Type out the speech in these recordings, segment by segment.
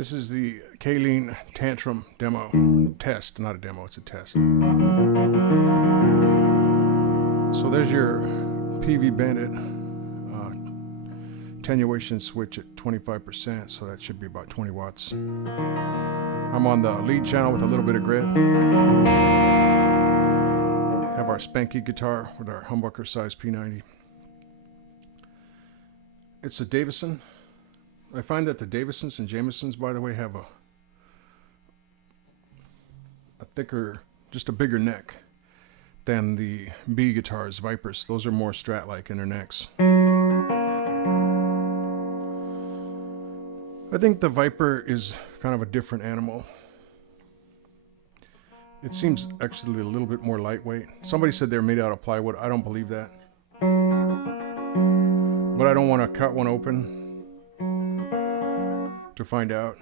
This is the Caline Tantrum demo test, not a demo, it's a test. So there's your Peavey Bandit attenuation switch at 25%, so that should be about 20 watts. I'm on the lead channel with a little bit of grit. Have our Spanky Guitar with our humbucker size P90. It's a Davison. I find that the Davisons and Jamesons, by the way, have a thicker, just a bigger neck than the B guitars, Vipers. Those are more Strat-like in their necks. I think the Viper is kind of a different animal. It seems actually a little bit more lightweight. Somebody said they're made out of plywood. I don't believe that. But I don't want to cut one open to find out.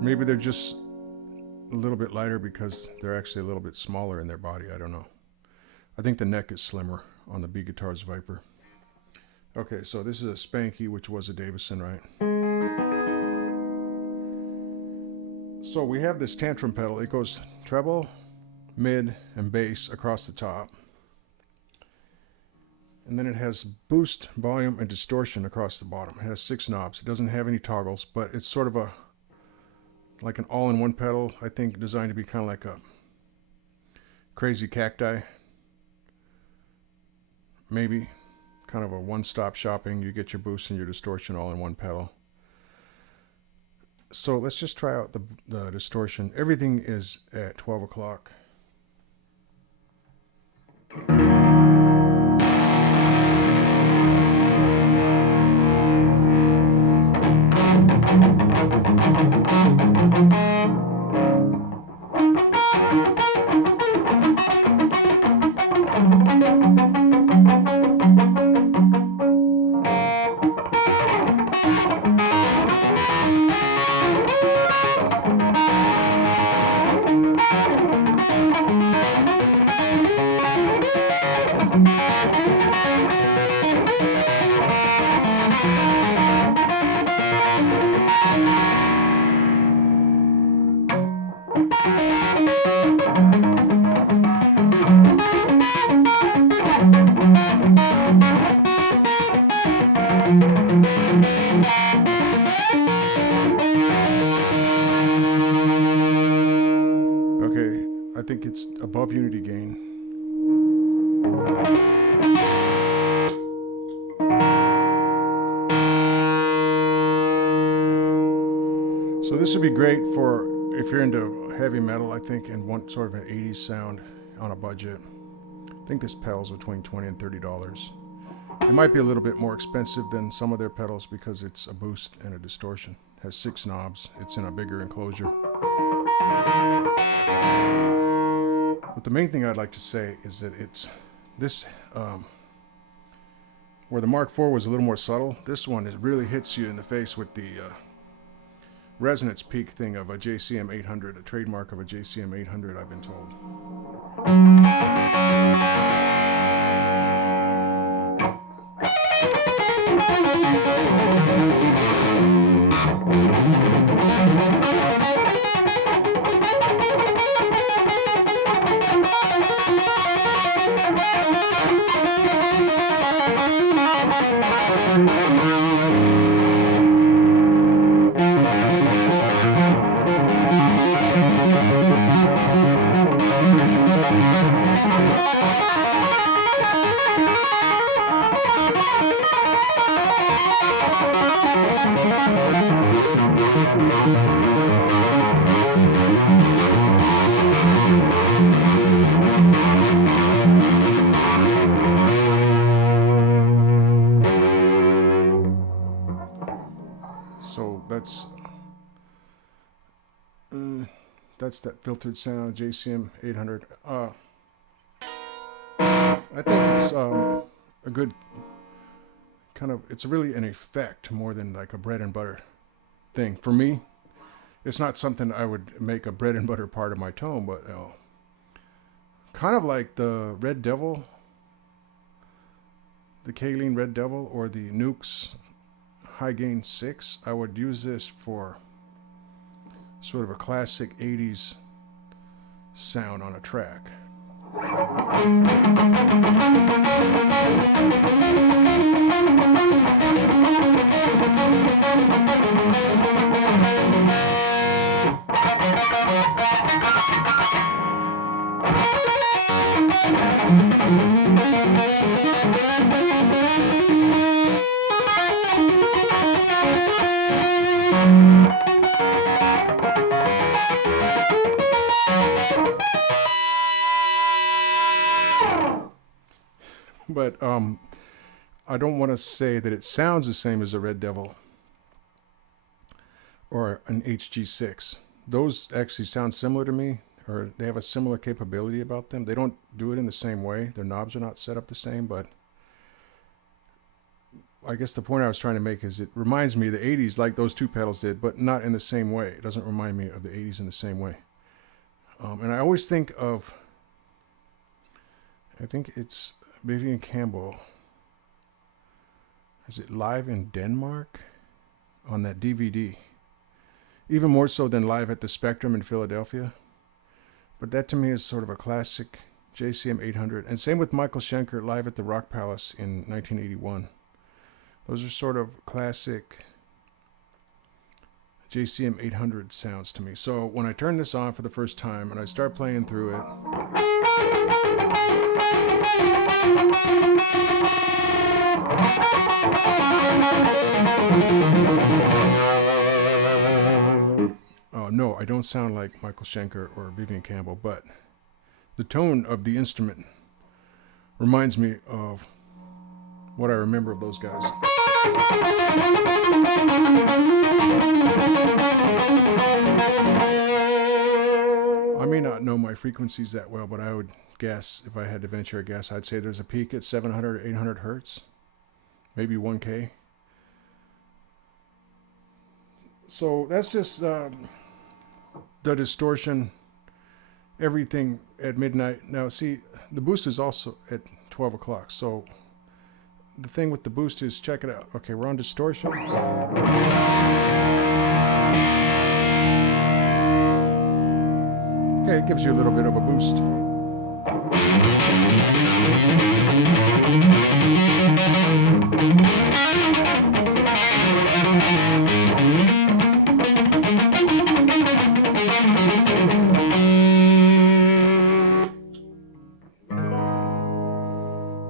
Maybe they're just a little bit lighter because they're actually a little bit smaller in their body. I don't know. I think the neck is slimmer on the B Guitars Viper. Okay, so this is a Spanky, which was a Davison, right? So we have this Tantrum pedal. It goes treble, mid, and bass across the top. And then it has boost, volume, and distortion across the bottom. It has 6 knobs. It doesn't have any toggles, but it's sort of like an all-in-one pedal, I think, designed to be kind of like a crazy cacti. Maybe kind of a one-stop shopping. You get your boost and your distortion all in one pedal. So let's just try out the distortion. Everything is at 12 o'clock. Okay, I think it's above unity gain. So this would be great for if you're into heavy metal, I think, and want sort of an 80s sound on a budget. I think this pedal's between $20 and $30. It might be a little bit more expensive than some of their pedals because it's a boost and a distortion. It has 6 knobs. It's in a bigger enclosure. But the main thing I'd like to say is that it's this, where the Mark IV was a little more subtle, this one really hits you in the face with the resonance peak thing of a JCM-800, a trademark of a JCM-800, I've been told. So that's that filtered sound, JCM-800. I think it's a good kind of, it's really an effect more than like a bread and butter thing. For me, it's not something I would make a bread and butter part of my tone, but kind of like the Red Devil, the Caline Red Devil, or the Nukes high gain 6, I would use this for sort of a classic 80s sound on a track. But I don't want to say that it sounds the same as a Red Devil or an HG6. Those actually sound similar to me, or they have a similar capability about them. They don't do it in the same way. Their knobs are not set up the same, but I guess the point I was trying to make is it reminds me of the 80s like those two pedals did, but not in the same way. It doesn't remind me of the 80s in the same way. And I always think of, I think it's Peavey and Campbell. Is it Live in Denmark on that DVD? Even more so than Live at the Spectrum in Philadelphia. But that to me is sort of a classic JCM-800. And same with Michael Schenker Live at the Rock Palace in 1981. Those are sort of classic JCM-800 sounds to me. So when I turn this on for the first time and I start playing through it, no, I don't sound like Michael Schenker or Peavey and Campbell, but the tone of the instrument reminds me of what I remember of those guys. I may not know my frequencies that well, but I would guess, if I had to venture a guess, I'd say there's a peak at 700 or 800 hertz, maybe 1K. So that's just the distortion, everything at midnight. Now see, the boost is also at 12 o'clock. So the thing with the boost is, check it out. Okay, we're on distortion. Okay, it gives you a little bit of a boost.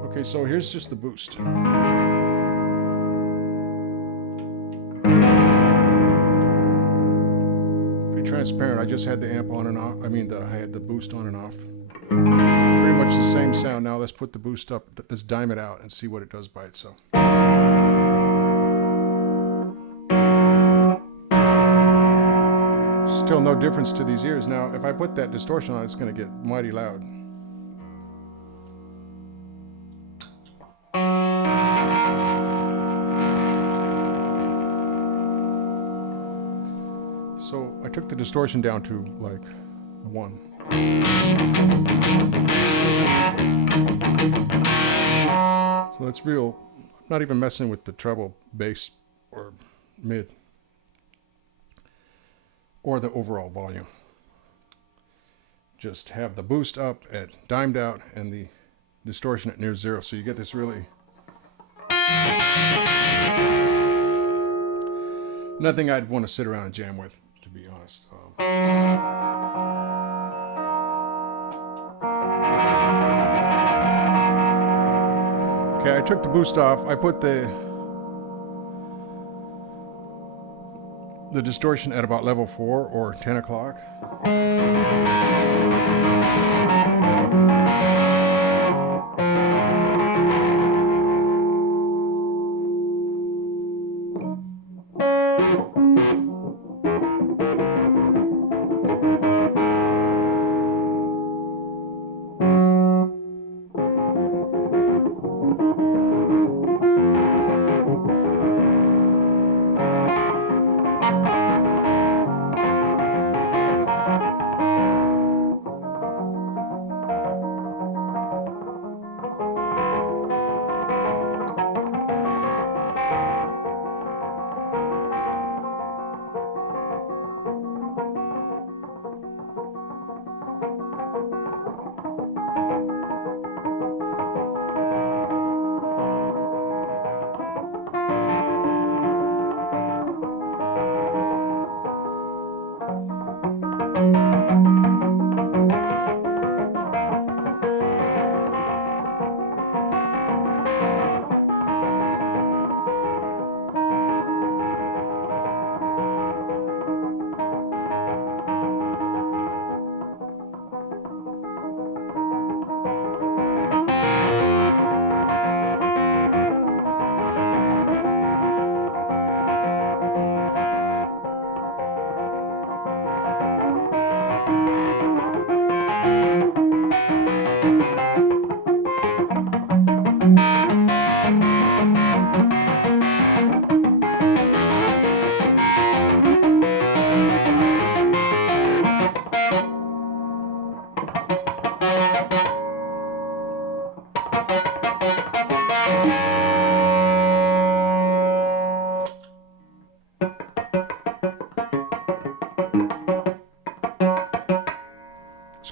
Okay, so here's just the boost. Pretty transparent. I just had the amp on and off. I had the boost on and off. Pretty much the same sound. Now let's put the boost up. Let's dime it out and see what it does by itself. Still no difference to these ears. Now, if I put that distortion on, it's going to get mighty loud. So I took the distortion down to like 1. So that's real. I'm not even messing with the treble, bass, or mid, or the overall volume. Just have the boost up at dimed out and the distortion at near 0. So you get this really... nothing I'd want to sit around and jam with, to be honest. Okay, I took the boost off. I put the distortion at about level 4 or 10 o'clock.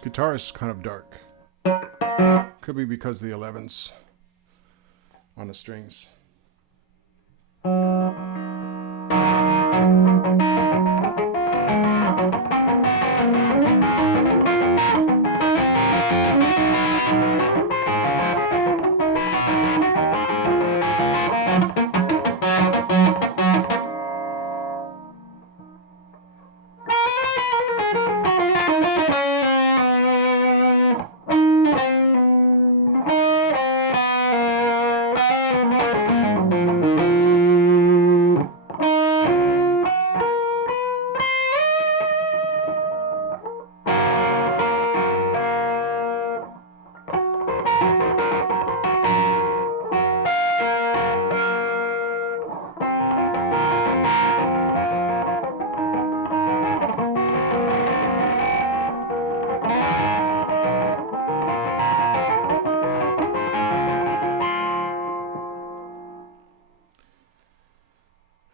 This guitar is kind of dark. Could be because of the 11s on the strings.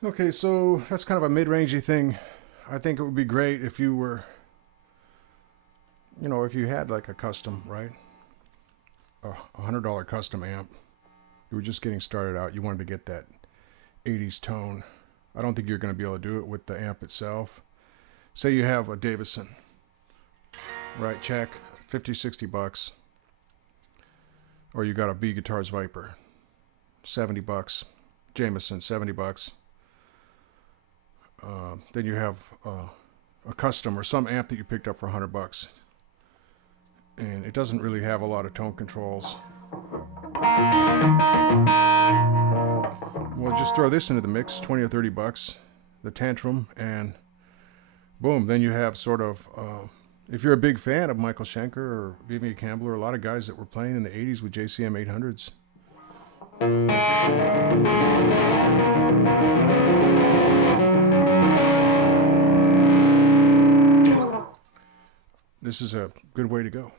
Okay, so that's kind of a mid-rangey thing. I think it would be great if you were, you know, if you had like a custom, right? A $100 custom amp. You were just getting started out. You wanted to get that 80s tone. I don't think you're going to be able to do it with the amp itself. Say you have a Davison, right? Check, 50, 60 bucks. Or you got a B Guitars Viper, 70 bucks. Jameson, 70 bucks. Then you have a custom or some amp that you picked up for 100 bucks. And it doesn't really have a lot of tone controls. Well, just throw this into the mix, 20 or 30 bucks, the Tantrum, and boom, then you have sort of, if you're a big fan of Michael Schenker or Peavey Amp, a lot of guys that were playing in the 80s with JCM-800s. This is a good way to go.